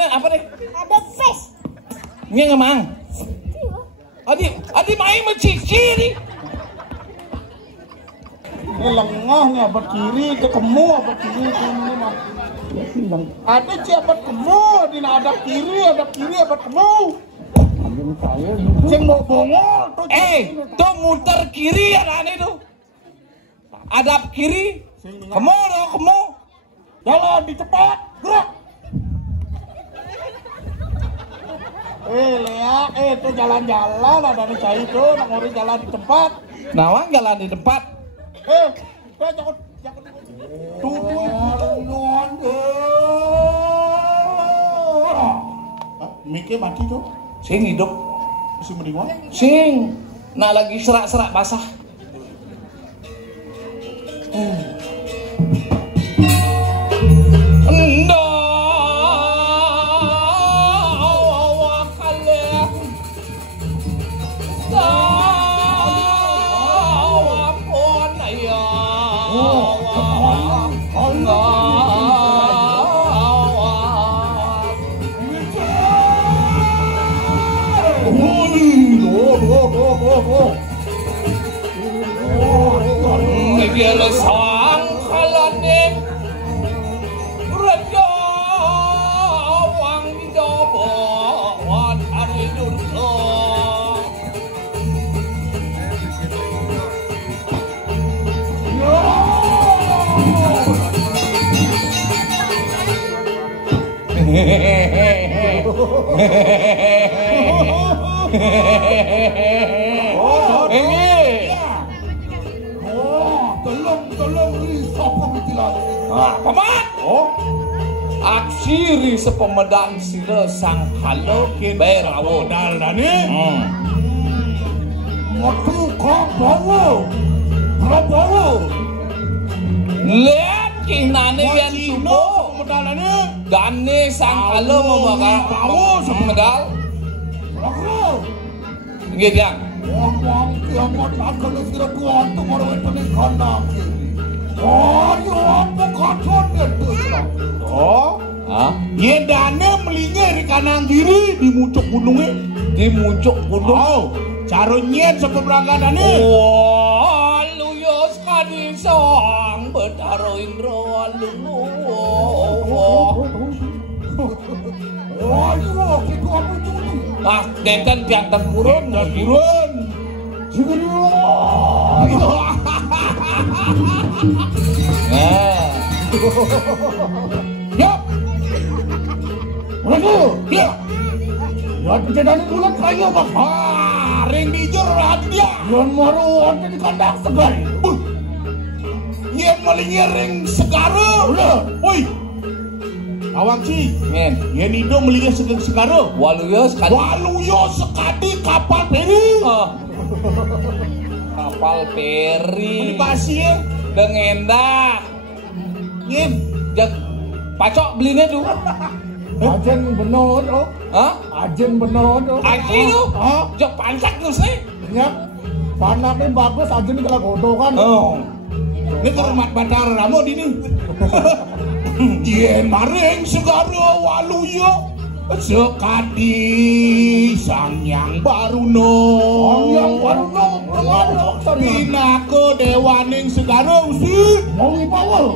Nah, apa deh? Ada face. Ini ngemang. Adi main menciki nih. Ini lengahnya abad kiri, ke kemu abad kiri ini mah. Ada siapa kemu, dina ada kiri abad kemu. Ceng mau bongol tuh. Tuh muter kiri ada aneh tuh. Adap kiri. Kemu dong, kemu. Jalan di cepat, gerak. Lea, itu jalan-jalan ada nih cai itu, nak ngori jalan di tempat. Nawang jalan di tempat. Jangan. Mikir mati tuh. Sing hidup. Masih mendingan. Sing. Nah lagi serak-serak basah. Biar sang kalanim raja wang dobo hari durso Tolong risau pemitilan. Paman. Aksiri sepemedang sila sang halokin berawo Dalani. Waktu kau bawa. Lihat kinane bian sumo. Medalani. Gane sang halo membakar bawa sepemedal. Lakro. Gitu ya. Wang kiamat akan segera kuat orang itu ni kandang. Yo apa katon itu? Ye dane melingir di kanan kiri di muncuk gunungnya. Di muncuk gunung. Caro nyet sampai berangkatane. Lu yo sekali sang betaro indro lu. Yo kita apa itu? Deken pihak tempurun. Ya. Ya. Ya kejadian bulan kayu bang. Ring dijur radia. Yang maru ada di kandang segar. Yang malingnya ring segara. Woi. Awang ci. Men. Yang itu malingnya segara. Waluyo sekadi kapal peri. Kapal peri. Pasti ya. Dengendah. Ngin. Pacok belinya tuh. Ajen bener tuh. Ajen bener tuh. Ajen tuh. Jok pancak tuh sih. Ya. Panaknya bagus ajen ini kalau godokan. Ini ke rumah bandar ramu di ini. Yen maring segara waluyo. Sekadi sang yang baru no. Bina ke dewaning segara usi. Mawi power.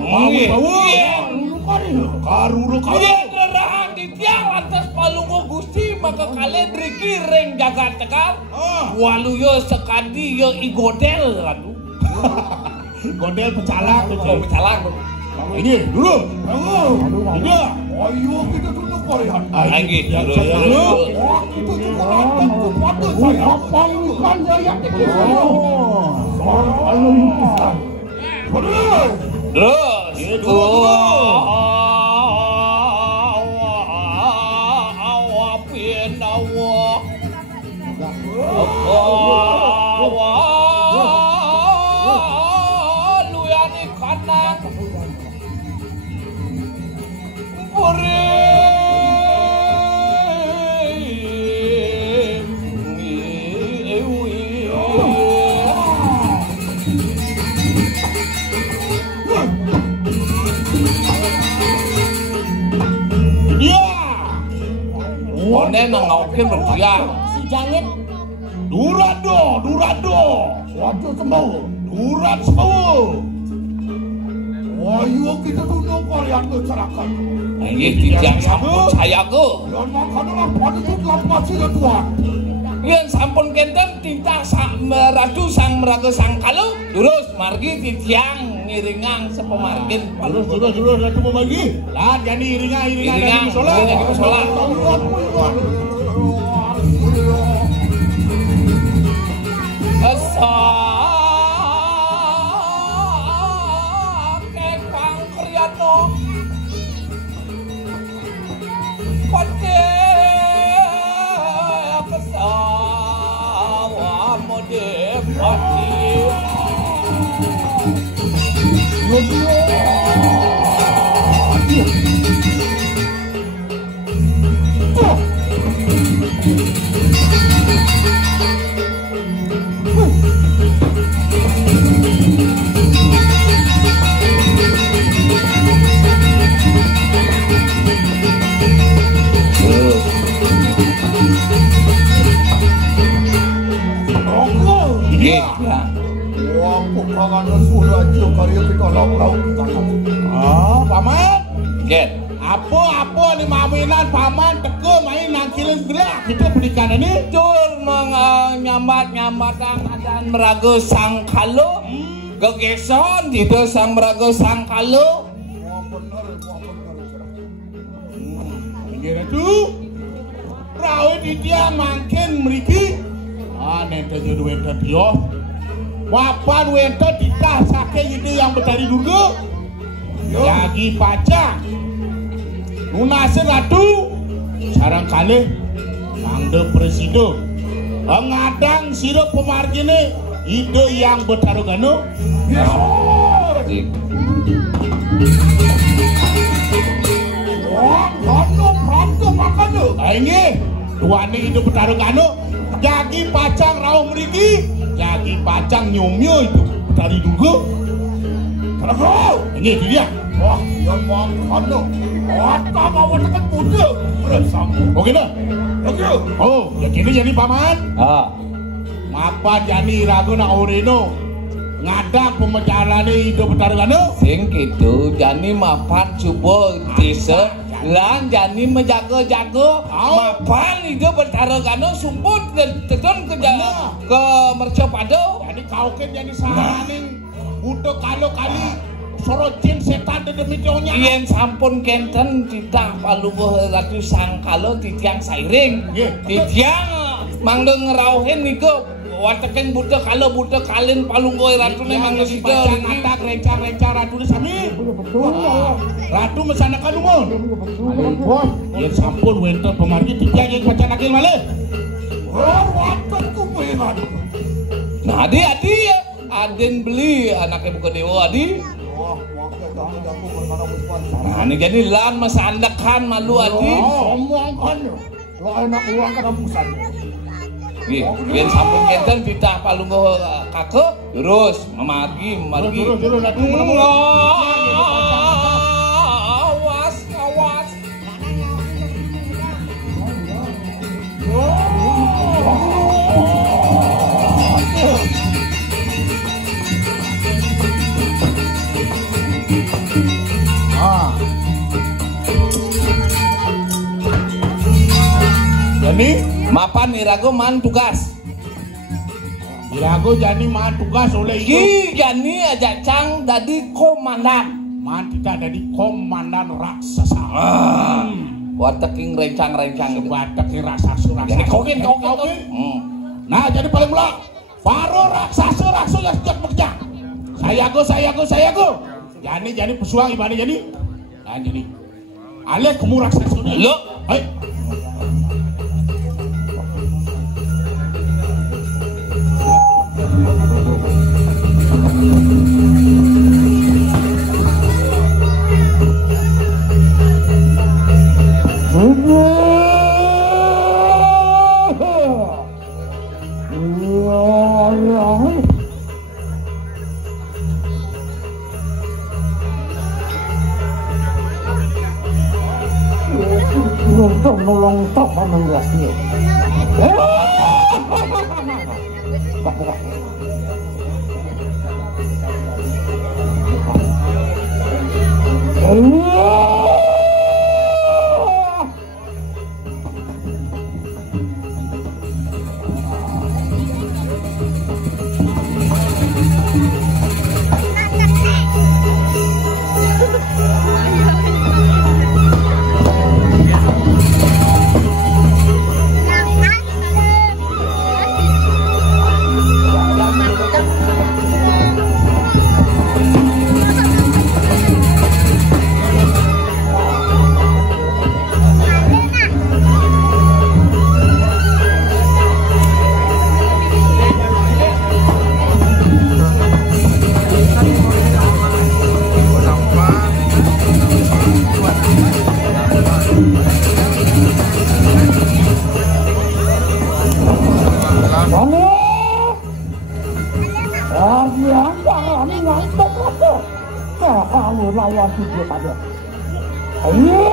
Karuru lantas palungo gusti maka kalian driki ring jagat tekal. Waluyo sekadi yo igodel aduh. Godel pecalang. Pecalang. Ini dulu. Ini. Ayo kita duduk Korea. Lagi. Kita cuma datang ke pada saya. Panggilan saya. Terus. nang ngaukin berdiam. Si Jangit Durado. Waduh semau. Durat semau. Ayo kita tunduk kalian ke cerakan. Ini titiang sampun saya ke. Dan makan orang pada itu lapar sih tuan. Yang sampun kenten tintang meradu sang meraga sang kalau terus margi titiang ngiringang sepemargin. Terus ratu memargi. Lah jadi iringang jadi musola. Paman? Get. Apa ni maminan paman teko main nang kilen gelak kita berikan ini Tur nyambat dan meraga sang kalau gegeson tidak sang meraga sang kalau. Ini tu rawit dia makin meriki. Nente duit dia. Wapan wento ditah sakit itu yang betari dulu. Lagi pacak. Lunasir ratu. Sarang kali Mangde presiden ngadang siro pemargine ide yang betarugano. Kano makanya. Ini tuane ide betarugano. Jagi pacang raung meriki. Jagi pacang nyomyo itu dari dulu. Kenapa? Ini dia. Wah, yang mau kano. Wata mau tekan muda. Oke dah. Oke. Oh, ya kini jadi paman. Mapa jani ragu na oreno. Ngadak pemecalane hidup betarugano. Sing gitu jani mapan coba desa lan jani menjaga-jaga mapan hidup betarugano sumput tetun ke mercopado. Jadi kau kan jadi sahaning butuh kalau kali sorocin setan demi dionya. Yen sampun kenten titah palungguh ratu sang kalau titiang sairing. Titiang mangde ngerauhin niku wateken butuh kalau butuh kalin palungguh ratu ne mangde sida ngatak rencang ratu ni sami. Ratu mesanakan umur. Bos, yen sampun wenten pemargi titiang yang baca nakil malih. Waten kupengan. Nah, adi aden beli anaknya buka dewa adi. Nah, ini jadi lan masa andakan malu adi. Omongkan lo enak uang kan amusan. Biar sampun kenten titah palungguh kakek terus memargi. Terus ratu Awas. Jadi mapan irago man tugas. Irago jani man tugas oleh itu. Ki jani aja cang dadi komandan. Man tidak jadi komandan raksasa. Wateking rencang-rencang gitu. Wateking raksasa. Jadi kaukin. Nah jadi paling belak. Faro raksasa yang sejak bekerja. Saya go. Jadi pesuang ibadah jadi. Nah jadi. Alih kamu raksasa. Lo. Hai. Nurto nolong tok mengrasnya. Buka. Lawan video pada. Ayo.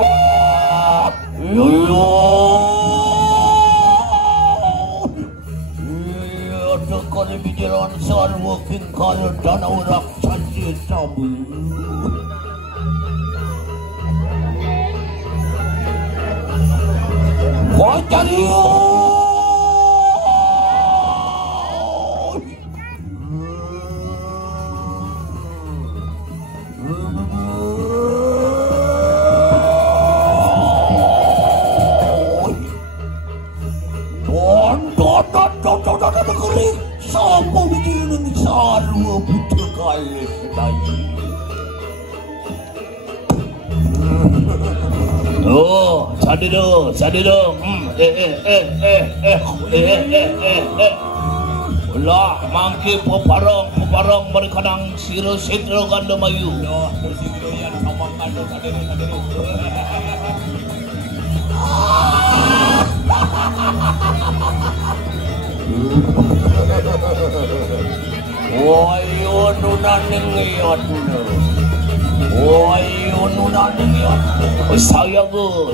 Dekat bijaran san working kalau dana urak sanji tabu. Kau cari Sampo bikin sarwa butuh kali lagi. Oh, sadar dong. Ulah mangke peparong mereka nang siro setro kando mayu. Loh, siro yang sama kando kadere. Wayo nunaning ngiyotno. Saya go.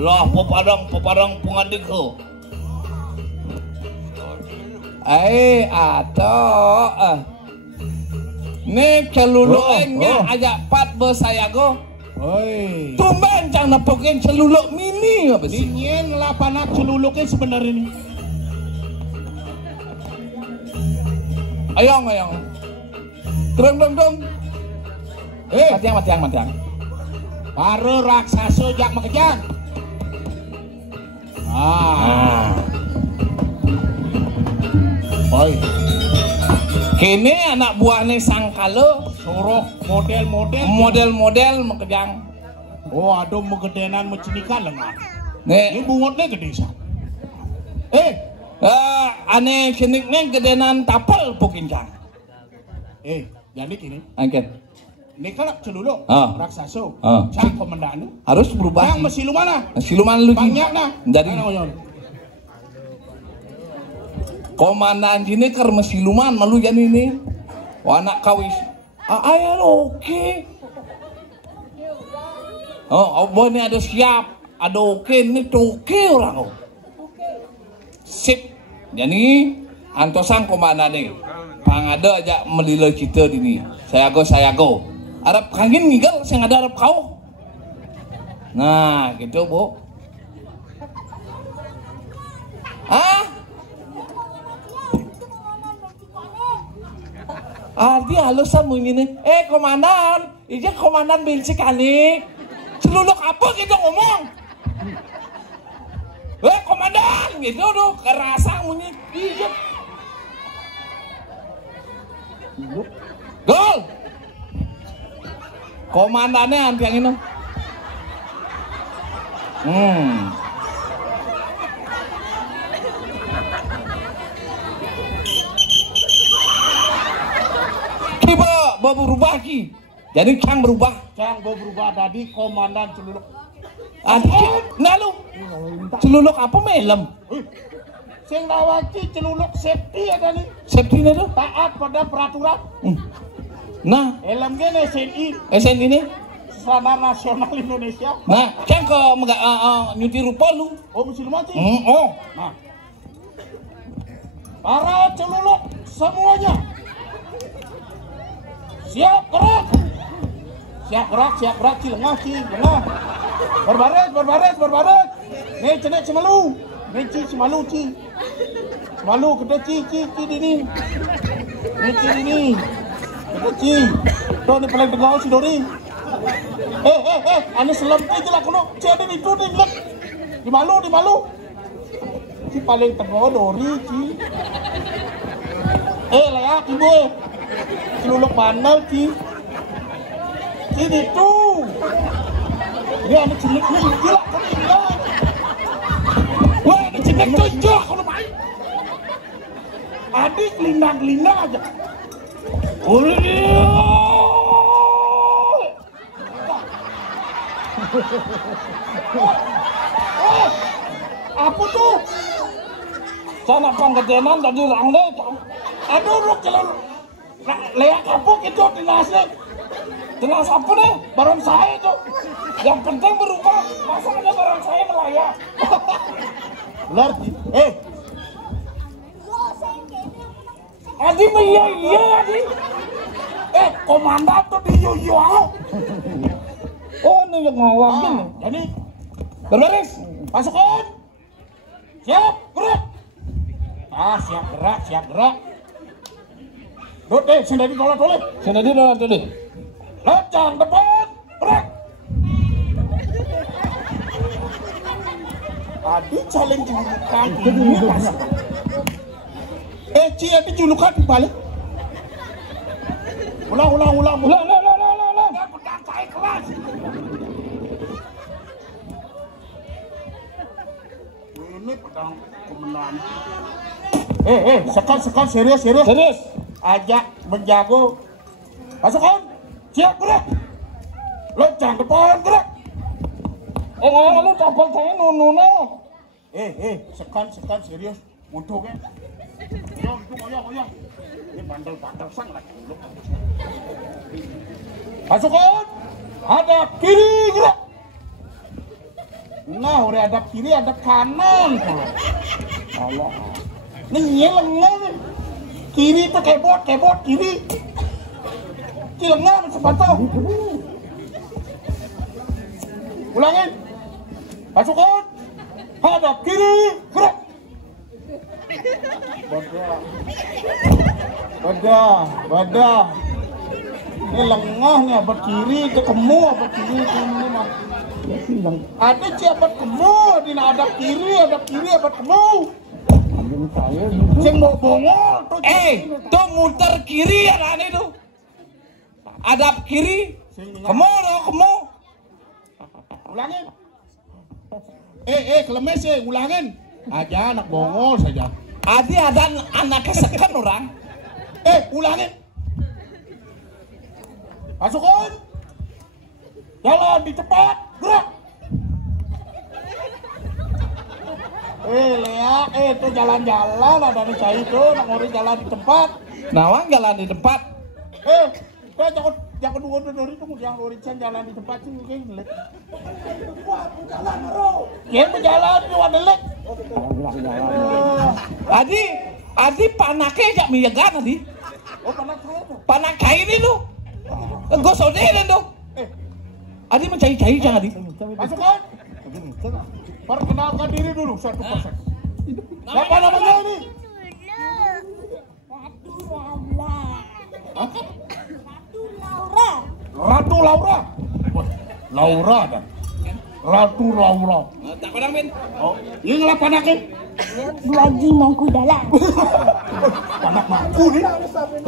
Lah peparang pengandikku. Atau nih celuluknya ajak pat bersayago. Oi. Tumben cang nepokin celuluk mimi apa sih? Dingin lah panak celuluknya sebenarnya ini. Ayang. Dong. Matiang. Para raksasa jak makejan. Oi. Kini anak buahnya Sangkalo suruh model makejang. Oh, aduh megedenan mencinikan lengan. Ini bungotnya gede sah. Aneh keniknya gedenan tapel pukincang. Jadi gini. Angkat. Ini kan celuluk, raksasa, cang komandan. Harus berubah. Cang mesiluman lu. Banyak nah. Jadi komandan sini ker mesiluman malu jadi ini. Anak kawis. Ayah oke. Abah ini ada siap, ada oke, ini oke orang. Sip. Jadi antosang komandan nih. Pangada aja melila kita dini. Saya go. Arab kangen ngigal, saya ada Arab kau. Nah, gitu bu. Adi halusan mungkin komandan, iya komandan bensin kali. Celuluk apa gitu ngomong? Komandan gitu tuh kerasa mungkin. Iya. Gol. Komandannya antiang ini. Berubah ki, jadi Cang berubah. Cang berubah tadi komandan celuluk. Adik, nah lu, celuluk apa melem? Sing nawaki celuluk safety ya tadi. Safety nya tuh taat pada peraturan. Nah, helm gini SNI. SNI ini? Standar Nasional Indonesia. Nah, Cang ke nyuti rupa lu. Oh, mesti mati. Oh. Nah, para celuluk semuanya. Siap gerak, siap gerak, lengah, berbaris. Nih cenek semalu, nih semalu, semalu kita dini, nih kita tuh ini paling tegang si Dori. Ane selam aja lah kono, ada di itu nih, di malu, si paling tegang Dori, layak ibu. Celuluk bandel ki itu ini ada cilik nih gila kau tinggal wah ada cilik tunjuk kalau main adik lindang aja apa tuh sana pangketenan tadi rangde aduh lu kalau leak kapuk itu dinas apa deh barang saya itu yang penting berubah masa ada barang saya melayak lerti Adi iya Adi komandan tuh di yuyu oh ini yang ngawang gini jadi berbaris pasukan siap gerak siap gerak Dode, sendiri nolak dole. Locang depan, gerak. Adi saling julukan ini pasukan. Adi julukan dibalik. Ulang. Pedang saya kelas. Ini pedang kemenangan. Sekan serius. Ajak menjago pasukan siap gerak locang depan gerak ngomong lu tabel saya nununa sekan serius untuk ya goyang ini bandel sang lagi pasukan hadap kiri gerak nah udah hadap kiri hadap kanan Allah ini lengah kiri itu kebot kiri lengah sepatu ulangin pasukan hadap kiri gerak badah ini lengah nih abad kiri ke kemu abad kiri ini mah ada abad kemu di hadap kiri abad kemu sing mau bongol tuh muter kiri ya ane tuh hadap kiri kemu ulangin kelemes ulangin aja anak bongol saja adi ada anak kesekan orang ulangin pasukan jalan di tempat gerak itu jalan-jalan ada di saya itu nak ngori jalan di tempat nawang jalan di tempat jangan dua dari itu yang orican jalan di tempat sih mungkin jalan ya berjalan di wadelek adi panaknya jak miyagan adi panak kain ini lu gue sauderin tuh adi mencari-cari jangan adi pasukan perkenalkan diri dulu 1%. Siapa namanya ini? Ratu Laura. Laura dah. Ratu Laura. Tak kodang Min. Oh, ini ngelapanake. Lagi mangku dalam. Panak mangku nih.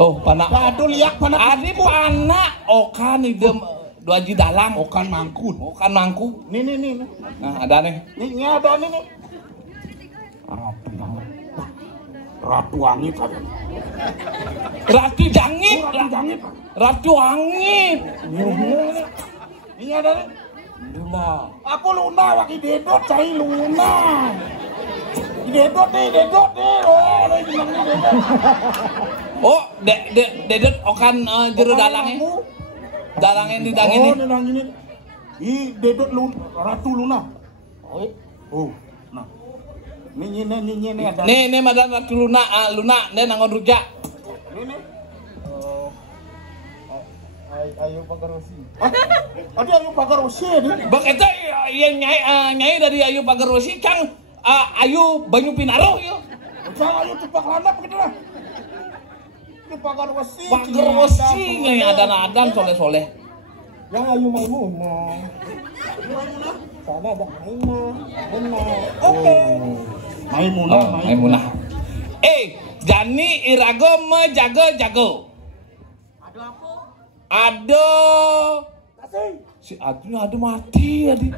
Oh, panak. Aduh liak panak. Adi panak okan idem dua ji dalang. Okan mangku. Okan mangku. Nih. Nah, ada nih. Nih ada nih. Apa banget. Ratu Angit ada. Ratu Jangit. Ratu Jangit. Ratu Angit. Ini ada nih. Luna. Aku Luna, waki dedot cai Luna. Dedot nih. Oh, ini dedot. Oh, dedot okan jero dalangnya. Dalangnya di dang ini. Oh, dang ini. Ih, dedot Ratu Luna. Oh, nah. Ini ada. Nih madan Ratu Luna, Luna nih nangon rujak. Ini. Ayo Pagarosi. Ada Ayu Pagarosi nih. Bak eta yang nyai dari Ayu Pagarosi Kang Ayu Banyu Pinaro yo. Jangan Ayu Tupak Landap gitu lah. Itu Pagarosi. Pagarosi yang adan-adan soleh-soleh. Yang Ayu Maimunah. Sana ada Maimunah. Oke. Maimunah. Jani irago jago. Ada. Si Adu ada mati Adi.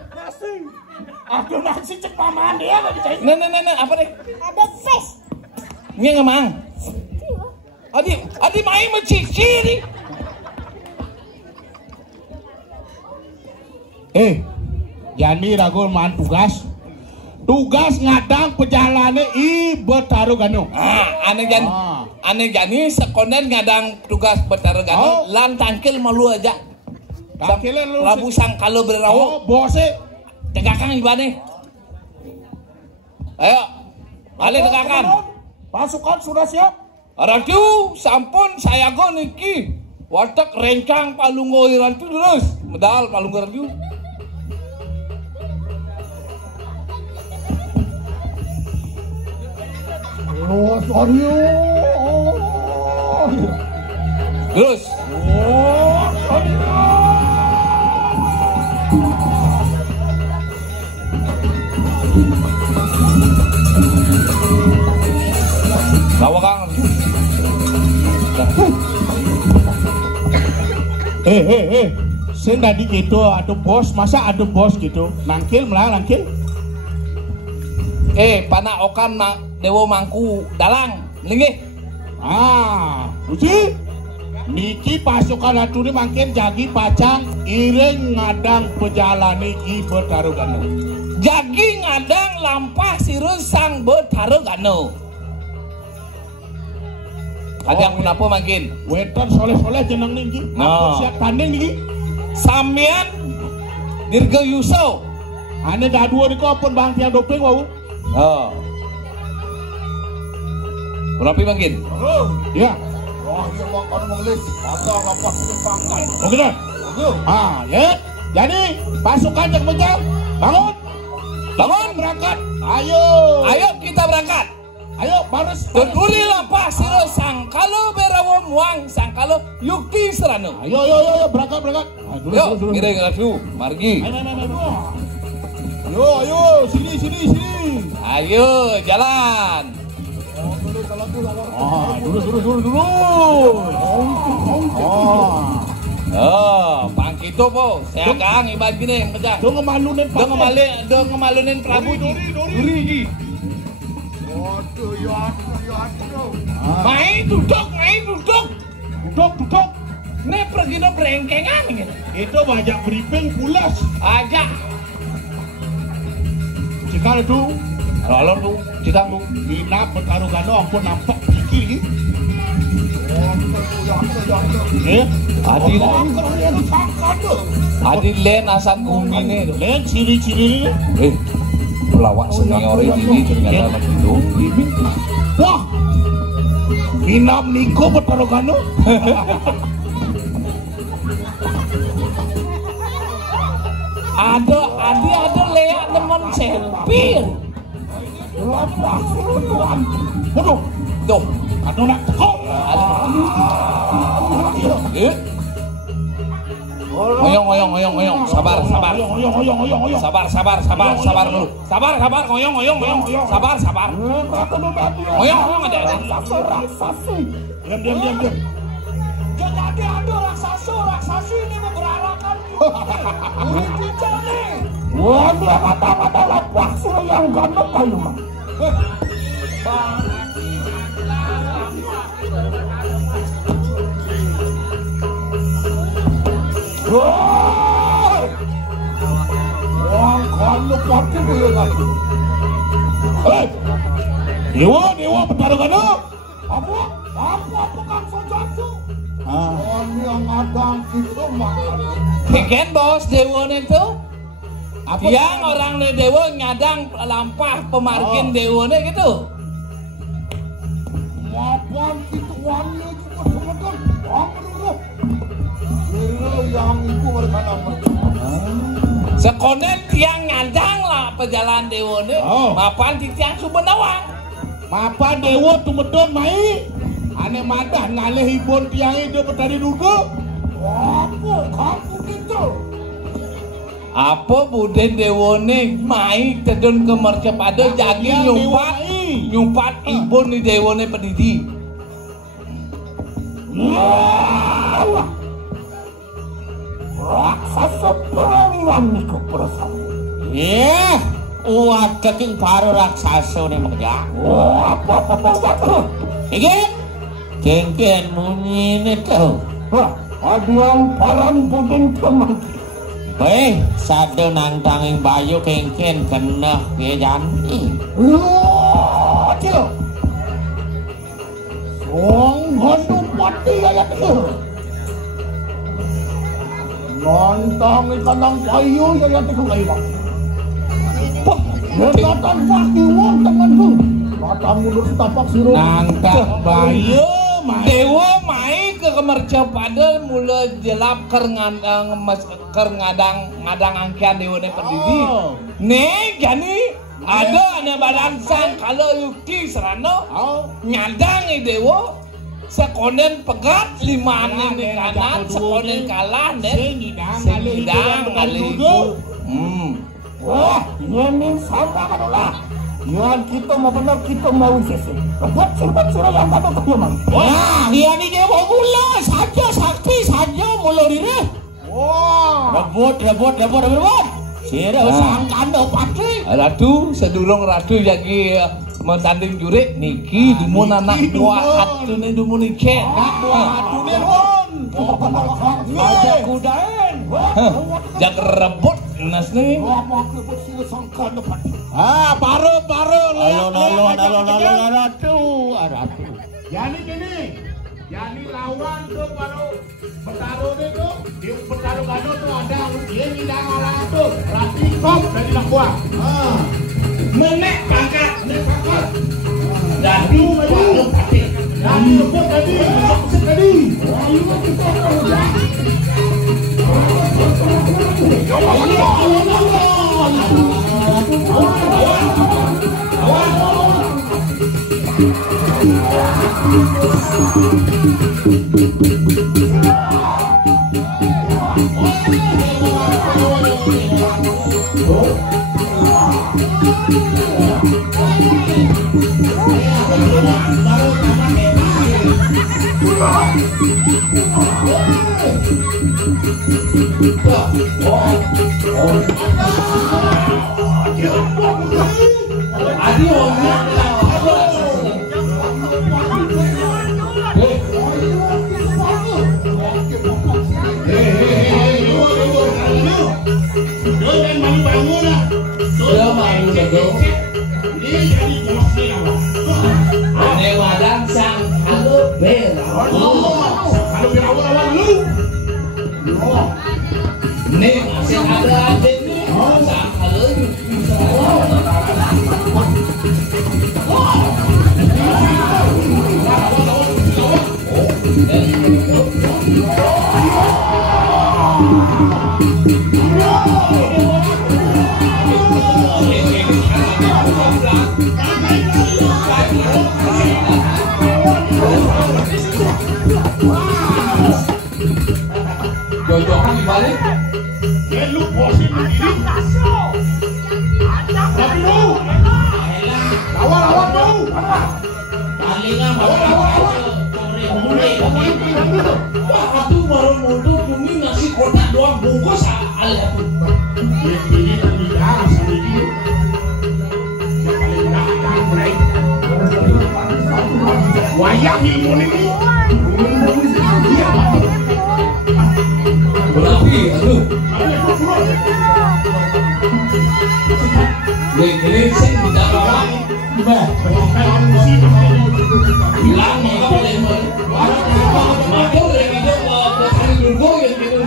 Aduh nasi cek paman dia lagi cai. Nah, apa deh? Ada face. Ini ngemang. Adi main mencici nih. Jani ragul man tugas ngadang pejalane i Betarugano. Ane Jani sekonden ngadang tugas Betarugano. Lan tangkil malu aja. Tangkilnya lu. Rabu Sangkalo berawo. Oh, bose. Tegakang ibane. Ayo. Balik tegakang. Pasukan sudah siap. Ratu sampun sayago niki. Watak rencang palunggo Ratu terus. Medal palunggo Ratu. Oh, sorry. Terus. Oh, sorry. Lawa Kang. Sen tadi gitu, ada bos, masa ada bos gitu? Nangkil, nangkil. Pana okan Dewo Mangku dalang, linggih. Luci. Niki pasukan Ratu ini makin jagi pacang iring ngadang pejalani i Betarugano. Jagi ngadang lampah sirus sang Betarugano. Kadang kenapa makin? Weton soleh-soleh jeneng niki. Siap tanding niki. Samian Dirga Yuso. Ane dah dua niko pun bang tiang doping wau. Oh. Berapa makin? Ya. Wah, iya bang, kalau mengelis. Atau lapas pangkat. Oke dah. Ya. Jadi pasukan yang menjam. Bangun berangkat. Ayo Kita berangkat. Ayo baris. Terduri lampah sirus Sangkalo berawo muang Sangkalo Yukti Serano. Ayo berangkat. Yo, ngiring Ratu, margi. Ayo, sini. Ayo, jalan. Dulu. Pangkito po. Saya gang ibad gini, pecah. Do ngemalunin Prabu Duri. Main duduk. Duduk. Nih pergi do berengkengan gitu. Itu banyak briefing pulas. Aja. Cikal itu. Alor tuh, Cikal tuh. Bina Betarugano ampun nampak pikir. Adil len asan kumine. Len ciri-ciri. Pelawak senior ini ternyata begitu. Wah. Inam Niko Betarugano. Ada Lea teman sempir. Waduh. Tuh. Aduh nak tekok. Oyong. Sabar. Sabar dulu. Sabar. Oyong. Sabar. Oyong ada. Diam. Jadi ada raksasa ini memberarakan. Bicara nih. Wah, dia mata-mata lepas yang gandok kayu mah. Wah, gandok pati dia lagi. Dewa bertaruh gandok. Apa Kang Sojatu? Yang ada itu mah. Bikin bos Dewa itu. Yang orang Dewa nyadang lampah pemargin Dewa gitu. Mapan itu wanita juga semeton. Yang itu mereka Sekonen tiang nyadang lah pejalan Dewa ini. Mapan di tiang Subenawang. Mapan Dewa tumedon mai. Ane madah ngalih ibon tiang itu petani dulu. Apa kamu gitu? Apa buden Dewone mai tedon ke mercepada jagi nyumpat ibon di Dewone pedidi. Raksasa perang niku perasaan. Iya, uat keking baru raksasa nih makanya. Apa Iki, kengken munyi nih tuh. Ada yang parang puding teman. Hei, sado nantangin bayu kengken kena ke janti. Cil. Song gandum pati ayat itu. Nantang ikanang kayu ayat itu kayu bang. Nantang paki wong tangan tu. Mata mundur tapak siru. Nantang bayu. Dewa mai ke mercepada mula jelap ngadang angkian Dewone pedidi. Nih jani ada ane badan sang kalau yuki serano nyadang Dewa sekonen pegat 5 ane kanan sekonen kalah dan sengidang kali itu. Wah, ini sama kanulah. Yang kita mau benar kita mau sesi. Buat surah yang kata kayu mang. Wah, dia ni Dewa mula saja sakti saja mula diri. Wah, Rebut. Sira sangkan do pati. Ratu sedurung ratu jagi mentanding jurik niki dumun anak buah atune dumun iken. atune ron. Aja kudaen. Jak rebut nas nih. Mau kebut sila sangkan depan. Paru. Alon ratu. Yani gini. Yani lawan tuh baru bertaruh itu. Di bertaruh gado tuh ada dia ngidang orang tuh. Rati kop dari lakwa. Menek pangkat. Dadu pati. Dadu rebut tadi. Ayo kita Nih masih ada adik nih. Wow. Aku baru modal bumi nasi kotak doang bungkus alih aku. Wayang imun ini. Berarti, aduh. Ini sih tidak orang. Hilang apa boleh mau? Matur yang itu hari dulu yang itu.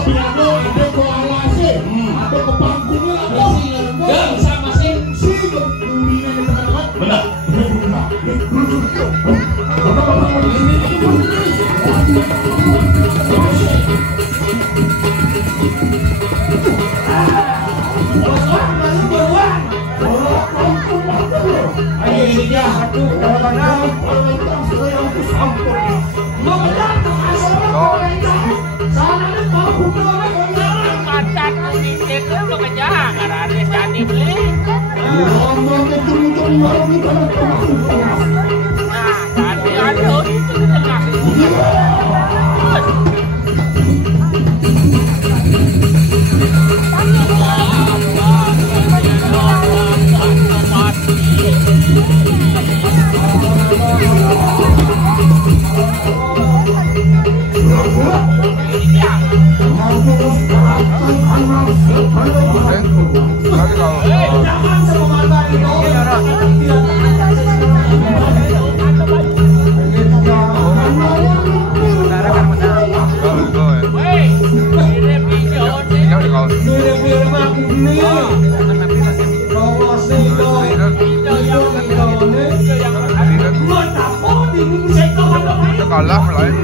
Ada ke alase, ada ke pangkungnya apa? Dan sama sih. Benar. Ayo ini dia satu dalam kalah lain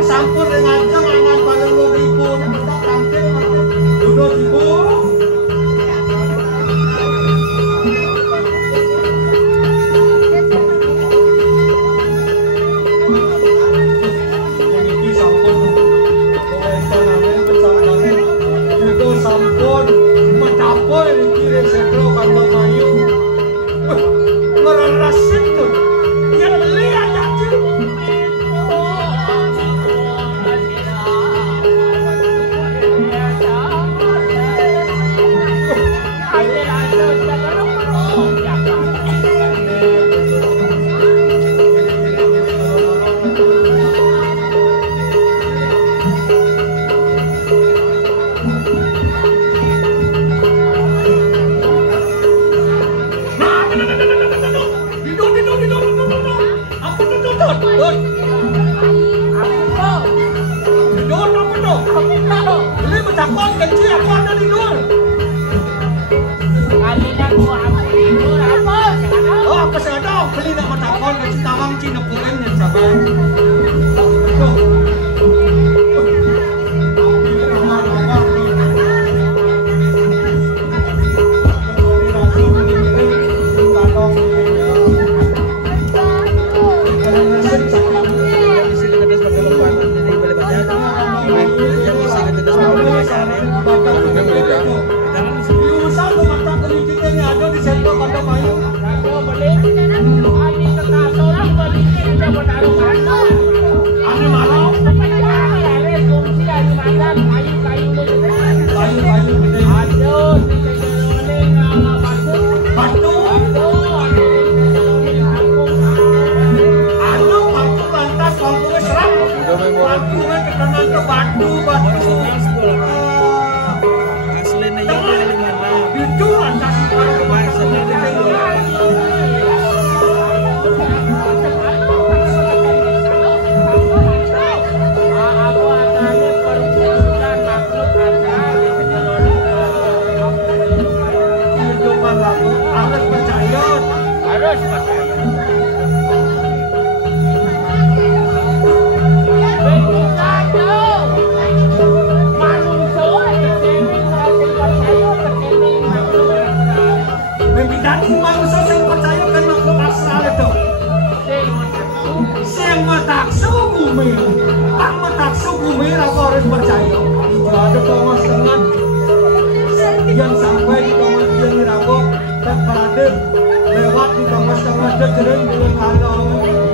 Sampun dengan jangan paling ngomong ibu, tampil, duduk ibu. Oh, apa sih ada? Beli nak matakon, citawang cina pulen dan sabar. Yang sampai di kamar yang dirabok dan parade lewat di kamar setengah jering dengan kandang